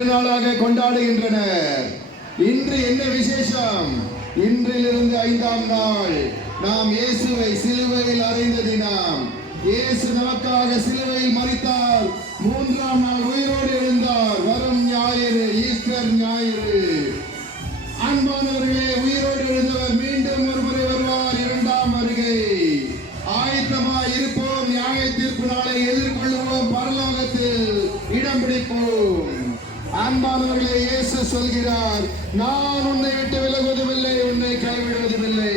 நாளாக கொண்டாடுகின்றனர். இன்று என்ன விசேஷம்? இன்றிலிருந்து 5ஆம் நாள் நாம் இயேசுவை சிலுவையில் அறைந்த தினம். இயேசு நமக்காக சிலுவையில் மரித்தார். 3ஆம் நாள் உயிரோடு எழுந்தார். வரும் ஞாயிறு, ஈஸ்டர் ஞாயிறு. அன்பானவர்களே, உயிரோடு எழுந்தவர் மீண்டும் ஒருமுறை வருவார். 2ஆம் வருகை. ஆயத்தமாய் இருப்போம். நியாய தீர்ப்பு நாளை எதிர்கொள்ளுவோம். பரலோகத்தில் இடம் பிடிப்போம். அன்பானவர்களே, இயேசு சொல்கிறார், நான் உன்னை விட்டு விலகுவதுமில்லை, உன்னை கைவிடுவதுமில்லை.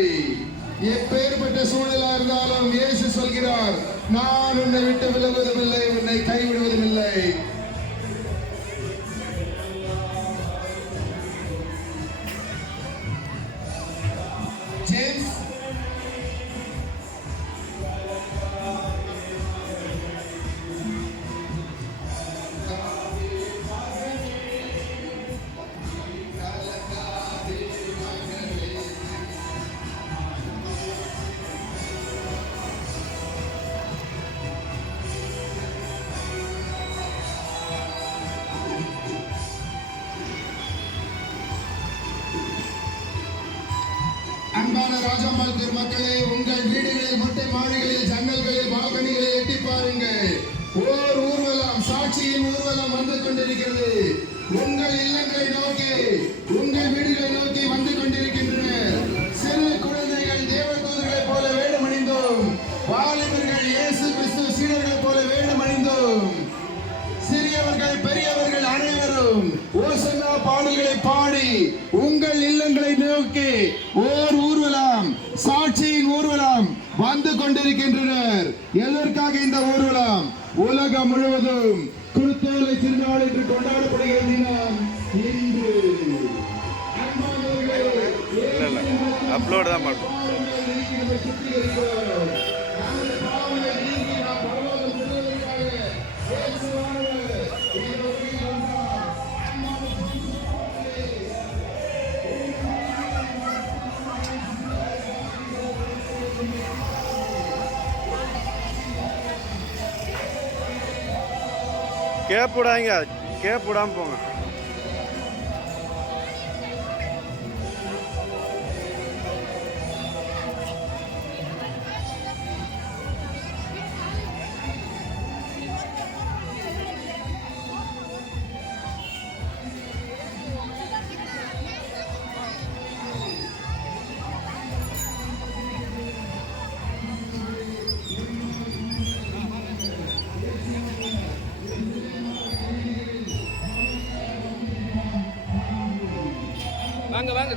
எப்பேற்பட்ட சூழலா இருந்தாலும் இயேசு சொல்கிறார், நான் உன்னை விட்டு விலகுவதுமில்லை, உன்னை கைவிடுவதுமில்லை. அன்பான ராஜம்மாள் திருமக்களே, உங்கள் வீடுகளில், மொட்டை மாடிகளில், ஜன்னல்களில், பால்கனிகளில் எட்டி பாருங்கள். ஓர் ஊர்வலம், சாட்சியின் ஊர்வலம் வந்து கொண்டிருக்கிறது. உங்கள் இல்லங்களை நோக்கி, உங்கள் வீடுகளை நோக்கி வந்து கொண்டிருக்கின்றனர். சிறு குழந்தைகள் தேவதூதர்களைப் போல வேடமணிந்தோம். வாலிபர்கள் இயேசு கிறிஸ்து சீடர்கள் போல வேடமணிந்தோம். சிறியவர்கள் பெரியவர்கள் அனைவரும் ஓசன்னா பாடல்களை பாடி உங்கள் இல்லங்களை நோக்கி ஓர் ஊர்வலம், சாட்சியின் ஊர்வலம் வந்து கொண்டிருக்கின்றனர். எதற்காக இந்த ஊர்வலம்? உலகம் முழுவதும் குருத்தோலை திருநாள் என்று கொண்டாடப்படுகிற தினம் இன்று. அப்லோட் தான் பண்ணுவோம். கேப் விடாங்க, கேப் விடாமல் போங்க. வாங்க வாங்க.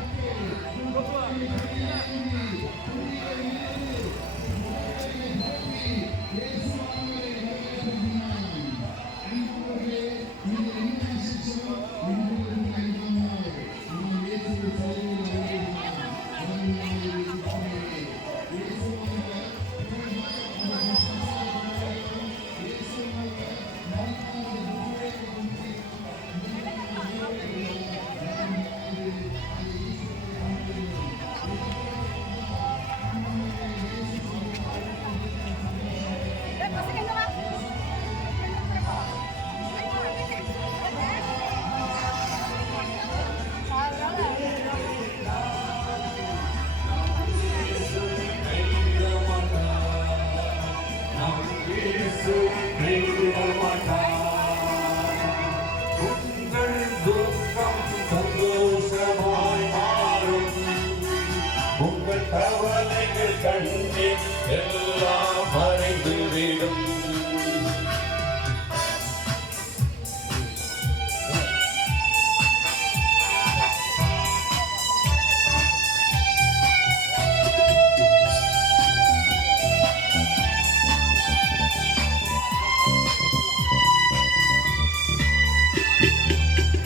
உங்கள் கவலைகள் கண்டே எல்லாம் மறைந்துவிடும்.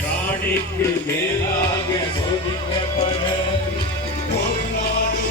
காணிக்கு மேலாக சோதிக்கப்பட ஒரு நாடு